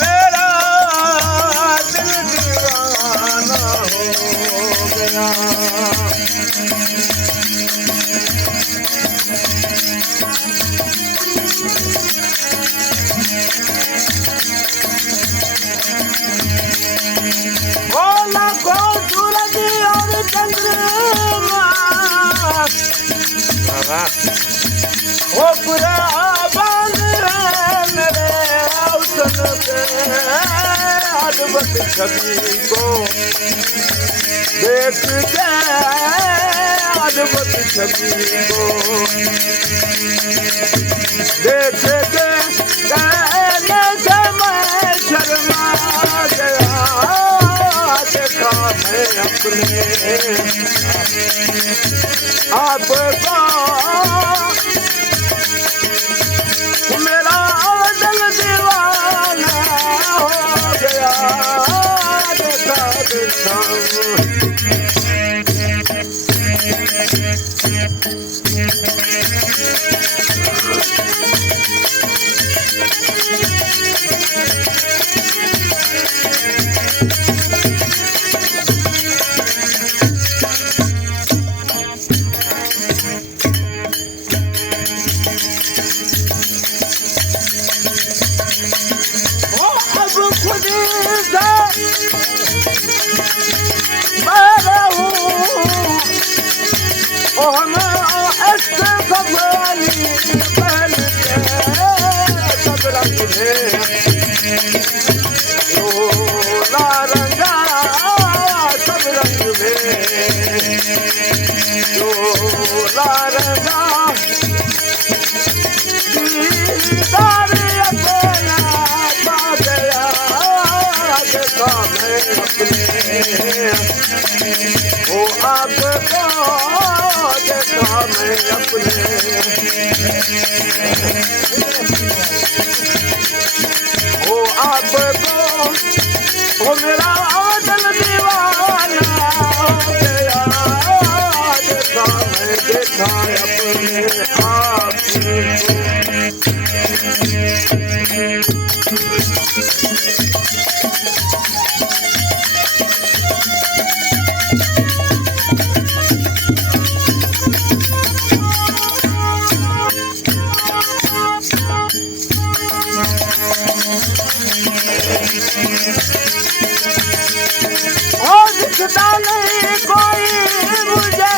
मेरा दिल दीवाना हो गया। लाखों सूरज और चंद्रमा वो पूरा बन मेरे अवसन पे अद्भुत छवि को देख के अद्भुत छवि को देख के कहने से मैं शर्मा गया। देखा मैं अपने आपको मेरा दिल दीवाना हो गया। देखा देखा खुद से मैं रहूं और मैं ऐसे खबरी पहन के सब रंग में रोला रंगा सब रंग में रोला रंगा दीदार अपना पा गया। देखा मैं अपने वो आपको देखा मैं अपने वो आपको वो मेरा दिल दीवाना हो गया। देखा मैं देखा अपने आपको दिखता नहीं कोई मुझे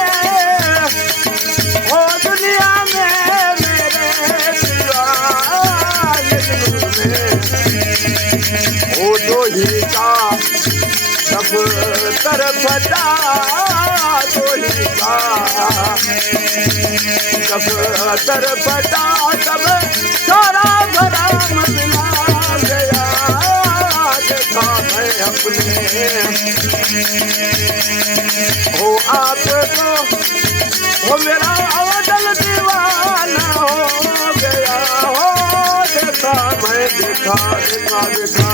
ओ दुनिया में मेरे सिवा ओ जो ही का सब तरफ जो ही का सब तरफ सब सारा भरम मिला गया। देखा मैं अपने हो आपको वो मेरा दिल दीवाना हो गया। हो देखा मैं देखा देखा देखा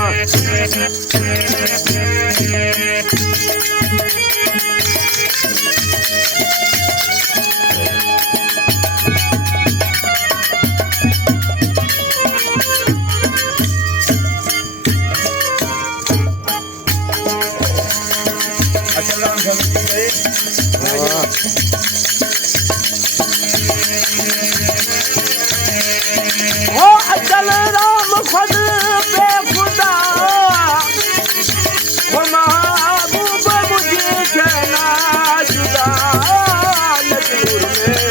हो अचल राम खुद बेखुदा हो महबूब मुझे कहना जुदा नूर में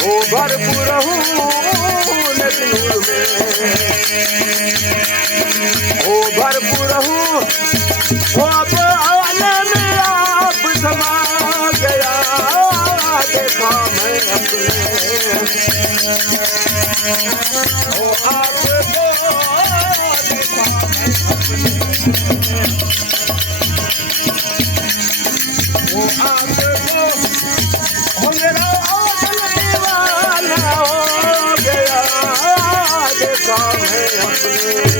हो भरपूर हूँ नूर में हो भरपूर हूँ हो अब आने में आप समा गया। देखा मैं अपने हो आपको देखा मैं अपने हो आपको हो मेरा दिल दीवाना हो गया। देखा मैं अपने